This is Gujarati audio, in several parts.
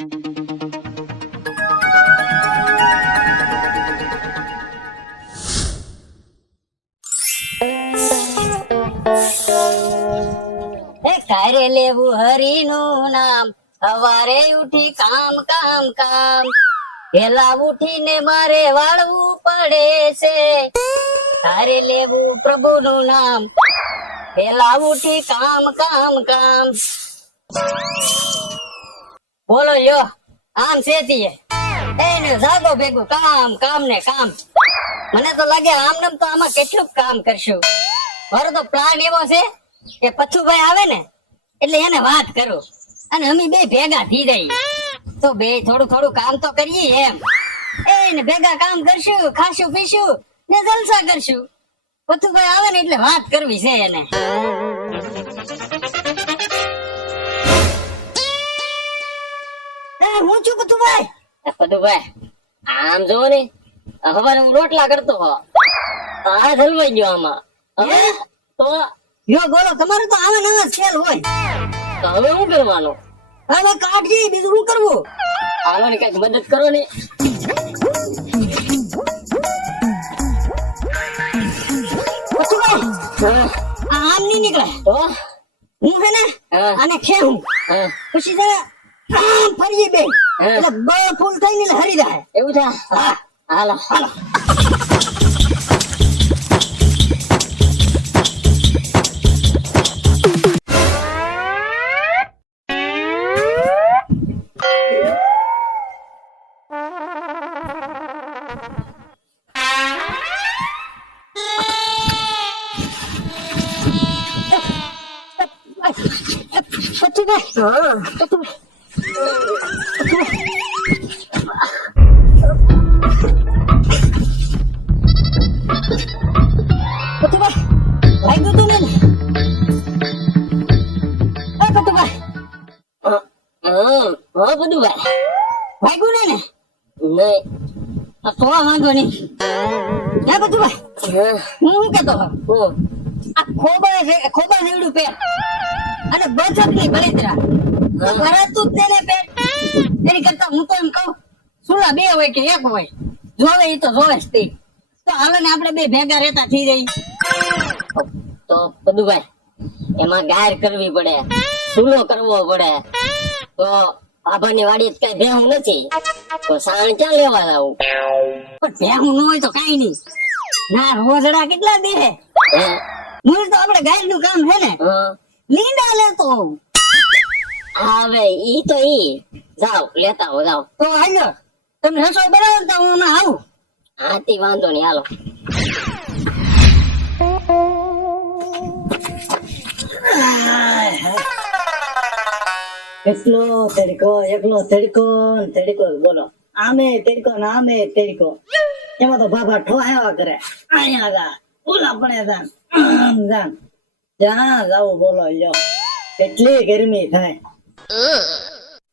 તારે લેવું હરિનું નામ, સવારે ઉઠી કામ કામ કામ, પેલા ઉઠીને મારે વાળવું પડે છે. તારે લેવું પ્રભુનું નામ, પેલા ઉઠી કામ કામ કામ. બોલો યો આમ સેતીએ એને જાગો ભેગું કામ કામ ને કામ. મને તો લાગે આમ તો આમાં કેટલું કામ કરશું. મારો તો પ્લાન એવો છે કે પથ્થુભાઈ આવે ને એટલે એને વાત કરું અને અમે બે ભેગા થઈ જઈએ તો બે થોડું થોડું કામ તો કરીએ એમ. એને ભેગા કામ કરશું, ખાશું પીશું ને જલસા કરશું. પથ્થુભાઈ આવે ને એટલે વાત કરવી છે એને. હું છું પથ્થુભાઈ. પથ્થુભાઈ આમ જો ને હવારે હું રોટલા કરતો હો આ હલવાઈ ગયો આમાં. હવે તો યો બોલો, તમારે તો આવા નવા ખેલ હોય. તો હવે શું કરવાનું? હવે કાઢી બીજું શું કરવું? હાલો ને કઈક મદદ કરો ને. આમ નહીં નીકળે તો હું હે ને આને ખેવું પછી છે આમ ફરીએ બે એટલે બળ ફૂલ થઈને હરી જાય. એવું છે? હા હાલો હાલો. સુલા બે હોય કે એક હોય, જોવે એ તો જોવે જ તે. તો હાલો ને આપણે બે ભેગા રહેતા થઈ જઈ. તો પદુભાઈ એમાં ગાયર કરવી પડે, સુલો કરવો પડે. તો બાબાની વાડી કઈ ભેહું નથી તો સાણ ક્યાં લેવા લાવું? પણ ભેહું ન હોય તો કઈ નઈ. ના રોજડા કેટલા દે? મૂળ તો આપણે ગાય નું કામ છે ને, લીંડા લેતો. હવે ઈ તો ઈ જાવ લેતા હો જાવ. તો હાલો તમે રસોઈ બનાવો તો હું હમણાં આવું. હાથી વાંધો નહીં હાલો. એકલો તડકો તડકો બોલો. આમે તડકો ને આમે તડકો. એમાં તો બાબા ઠોહાવા કરે. અહીંયા જા ઓલા પડે જાન આમ જાન જ્યાં જાવું બોલો લ્યો. કેટલી ગરમી થાય.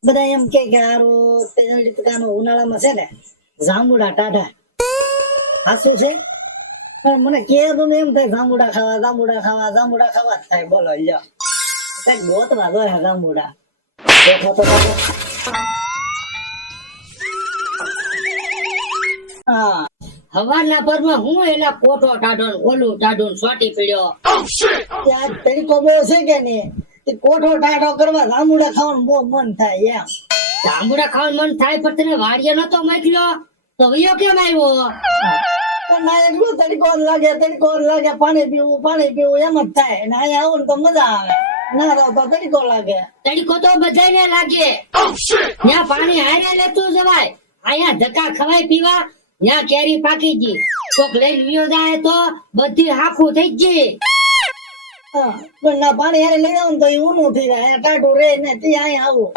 બધા એમ કે હારું ઉનાળામાં છે ને જાંબુડા ટાઢા. હાસું છે? પણ મને કેવું એમ થાય જાંબુડા ખાવા જ થાય. બોલો લ્યો કઈક ગોતવા જોઈએ જાંબુડા. હવારના પરમાં હું એના કોઠો ટાઢો ઓલું ટાઢો સોટી પડ્યો. ત્યાં તરીકો બહુ છે કે નહીં? કોઠો ટાઢો કરવા જાંબુડા ખાવાનું બહુ મન થાય એમ. જાંબુડા ખાવાનું મન થાય પણ તને વાડીએ નતો મોકલ્યો તો વયો કેમ આવ્યો? ના એટલું તડકો લાગે પાણી પીવું એમ જ થાય. ને અહીંયા આવું તો મજા આવે. ના તો તડકો લાગે. તડકો તો બધાને લાગે. ત્યાં પાણી હારે લેતું જવાય. અહીંયા ધક્કા ખવાય પીવા. ત્યાં કેરી પાકી ગઈ કોક લઈ વિયો જાય તો બધી હાખું થઈ ગઈ. પણ ના પાણી હારે લઈ જાવ તો એ ઊનું થઈ જાય. ટાઢું રે ને ત્યાં અહીંયા આવું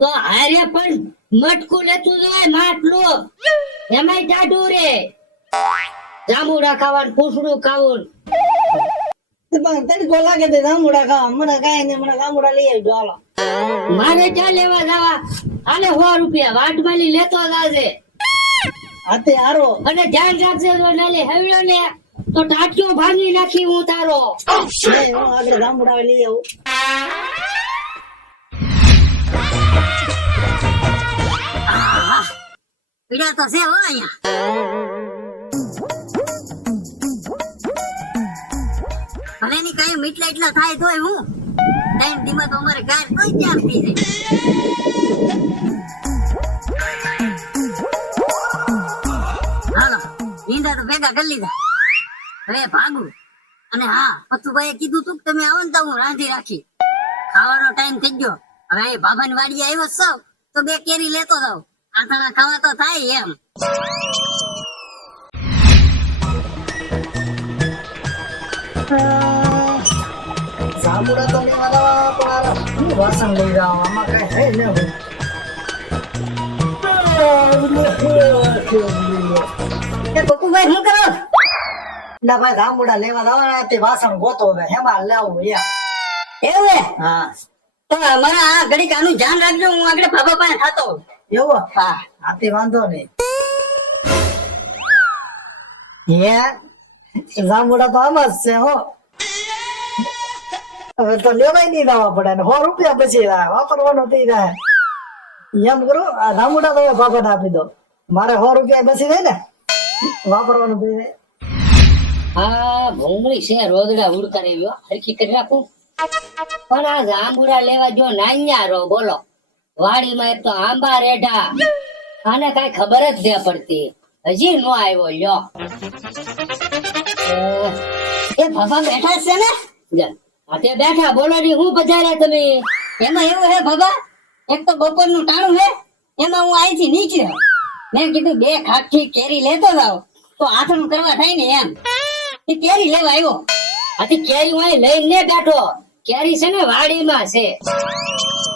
તો હારે પણ મટકું લેતું જવાય. માટલું એમાંય ટાઢું રે. જાંબુડા ખાવાનું પૂછડું ખાવું. તડકો લાગે તો જાંબુડા ખાવા. મને કઈ નઈ, મને જાંબુડા લઈ આવજો હાલો. મારે ક્યાં લેવા જવા? આલે 100 રૂપિયા વાટમાલી લેતો જાજે. હાથે હારો અને ધ્યાન રાખજે તો નાલે હવળો ને તો ટાટિયો ભાંગી નાખી હું તારો. આગળ જાંબુડા લઈ આવું. પડ્યા તો છે હો અહીંયા. ભલે ની કઈ મીટલા એટલા થાય તોય હું ટાઈમ ધીમા તો અમારે ગાય કોઈ ત્યાં થઈ જાય. હાલો ઈંડા તો ભેગા કરી લીધા, હવે ભાગું. અને હા, પથુભાઈએ કીધું તું કે તમે આવો ને તો હું રાંધી રાખી. ખાવાનો ટાઈમ થઈ ગયો, હવે અહીં બાબાની વાડીએ આવ્યો સૌ તો 2 કેરી લેતો જાવ, આથાણા ખાવા તો થાય એમ. જાંબુડા તો લેવા લાવા પણ હું વાસણ લઈ જાવ, આમાં કઈ હે ને હું. એ પપ્પુભાઈ શું કરો? ના ભાઈ જાંબુડા લેવા લાવવાના તે વાસણ ગોતો હવે હેમાં લાવું યાર. એવું હે? હા તો મારા આ ઘડીક આનું ધ્યાન રાખજો, હું આગળ બાબા પાસે ખાતો. એવું હા આથી વાંધો નહીં. હે જાંબુડા તો આમ જ છે હો, હવે તો લેવાય નહીં લાવવા પડે ને 100 રૂપિયા પછી વાપરવાનો થઈ જાય. એમ કરો આ જાંબુડા તો બાપાને આપી દો, મારે 100 રૂપિયા બચી જાય ને વાપરવાનું થઈ જાય. હા ભૂંગળી છે રોદડા ઉડકા રહ્યો હરખી કરી રાખું. પણ આ જાંબુડા લેવા જો નાન્યા રો બોલો, વાડીમાં એક તો આંબા રેઢા, આને કઈ ખબર જ ન પડતી, હજી નો આવ્યો લ્યો. એ બાબા બેઠા છે ને? તે બેઠા બોલો ની હું પધાર્યા તમે? એમાં એવું હે બાબા, એક તો બપોરનું ટાણું હે, એમાં હું અહીંથી નીકળ્યો, મેં કીધું 2 ખાટકી કેરી લેતો જાવ તો આથણું કરવા થાય ને એમ. એ કેરી લેવા આવ્યો, આથી કેરી હું અહીં લઈને બેઠો. કેરી છે ને વાડીમાં છે,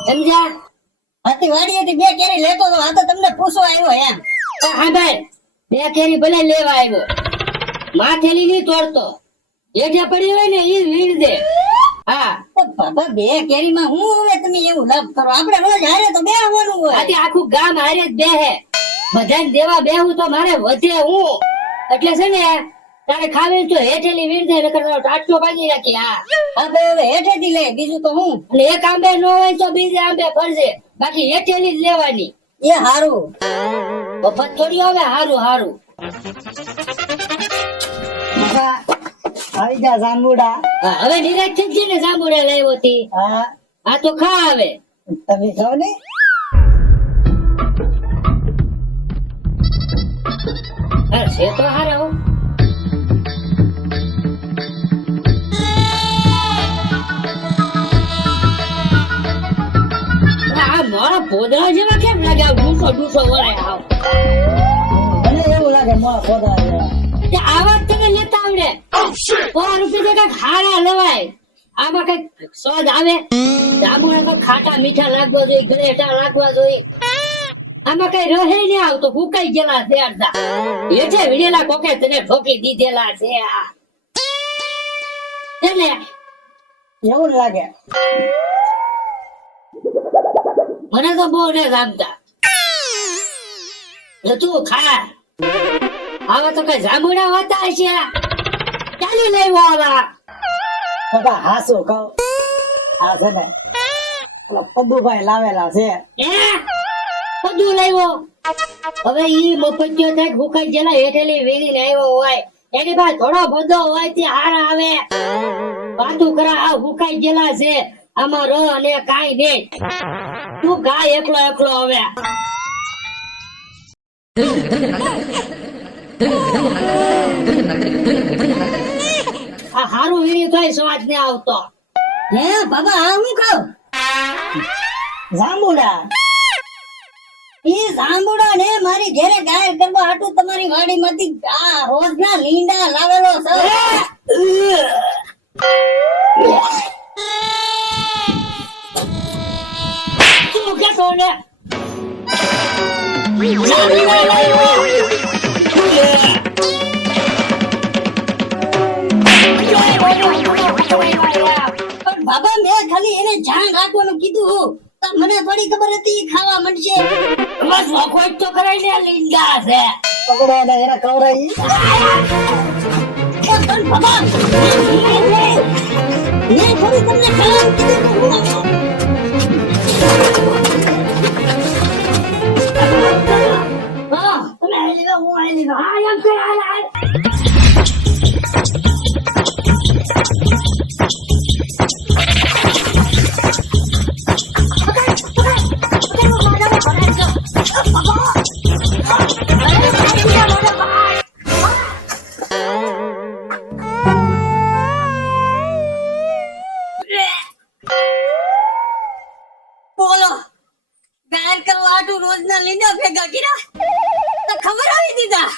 સમજ્યા? આથી વાડી હતી 2 કેરી લેતો તો આ તો તમને પૂછવા આવ્યો એમ. હા ભાઈ 2 કેરી ભલે લેવા આવ્યો, માથેલી નહીં તોડતો, હેઠે પડી હોય ને ઈ વીણ દે. હા બાબા 2 કેરીમાં હું હવે તમે એવું લાભ કરો, આપણે રોજ હારે તો બે આવવાનું હોય. આથી આખું ગામ હારે જ બેહે, બધાને દેવા બેહું તો મારે વધે હું, એટલે છે ને તારે ખાવી તો હેઠેલી વીણ દે, નકર ટાટલો ભાગી રાખી. હા હવે હેઠેથી લે, બીજું તો હું. અને એક આંબે ન હોય તો બીજે આંબે ફરજે, બાકી હેઠેલી જ લેવાની. એ હારું મફત થોડી હવે. હારું હારું આવી જા જાંબુડા. હા, હવે નિરાશ થઈ ગઈ ને જાંબુડા લાવ્યો હતી. હા આ તો ખા હવે. તમે ખાવ ને. હા છે તો હારા હો. આ મારા પોદળા જેવા કેમ લાગે? ડૂસો ડૂસો વળાય આવ. મને એવું લાગે મોં ખોદા જેવા. તે આવા તને લેતા આવડે? 100 રૂપિયા કઈક હારા લેવાય, આમાં કઈક સ્વાદ આવે. જાંબુડા તો ખાટા મીઠા લાગવા જોઈએ, ગળેટા લાગવા જોઈએ, આમાં કઈ રહે નહીં આવતો, ફૂકાઈ ગયેલા છે અડધા. હેઠે વીણેલા કોકે તને ઠોકી દીધેલા છે. આ ને એવું લાગે. મને તો બહુ ને જામતા. તું ખા, આવા તો કઈ જાંબુડા હોતા છે? ચાલી લેવો આવા. બાબા હાસુ કહું, આ છે ને પેલા પદુભાઈ લાવેલા છે. બધું લાવ્યો. હવે ઈ મફતિયો થાય, ભૂખાઈ ગયેલા હેઠેલી વીણીને આવ્યો હોય, એની પાસે થોડો બધો હોય તે હારા આવે. વાતું કરા આ ભૂખાઈ ગયેલા છે, આમાં રો અને કાઈ નહીં. તું ગાય એકલો એકલો હવે. આ હારું વીણી તોય સ્વાદ ને આવતો. હે બાબા આ હું ખાવ? જાંબુડા. ઈ જાંબુડા ને મારી ઘરે ગાય કરવા હાટુ તમારી વાડી માંથી આ રોજના લીંડા લાવેલો છે. તું કેતો ને બાબા મેં ખાલી એને ધ્યાન રાખવાનું કીધું, તો મને થોડી ખબર હતી ઈ ખાવા મળશે. બસ વખોટ તો કરાઈ ને લીંડા છે. પકડો ને એને કવરાઈ. પણ બાબા મેં થોડી તમને ખાવાનું કીધું. હા ભેગા કર્યા તો ખબર આવી દીધા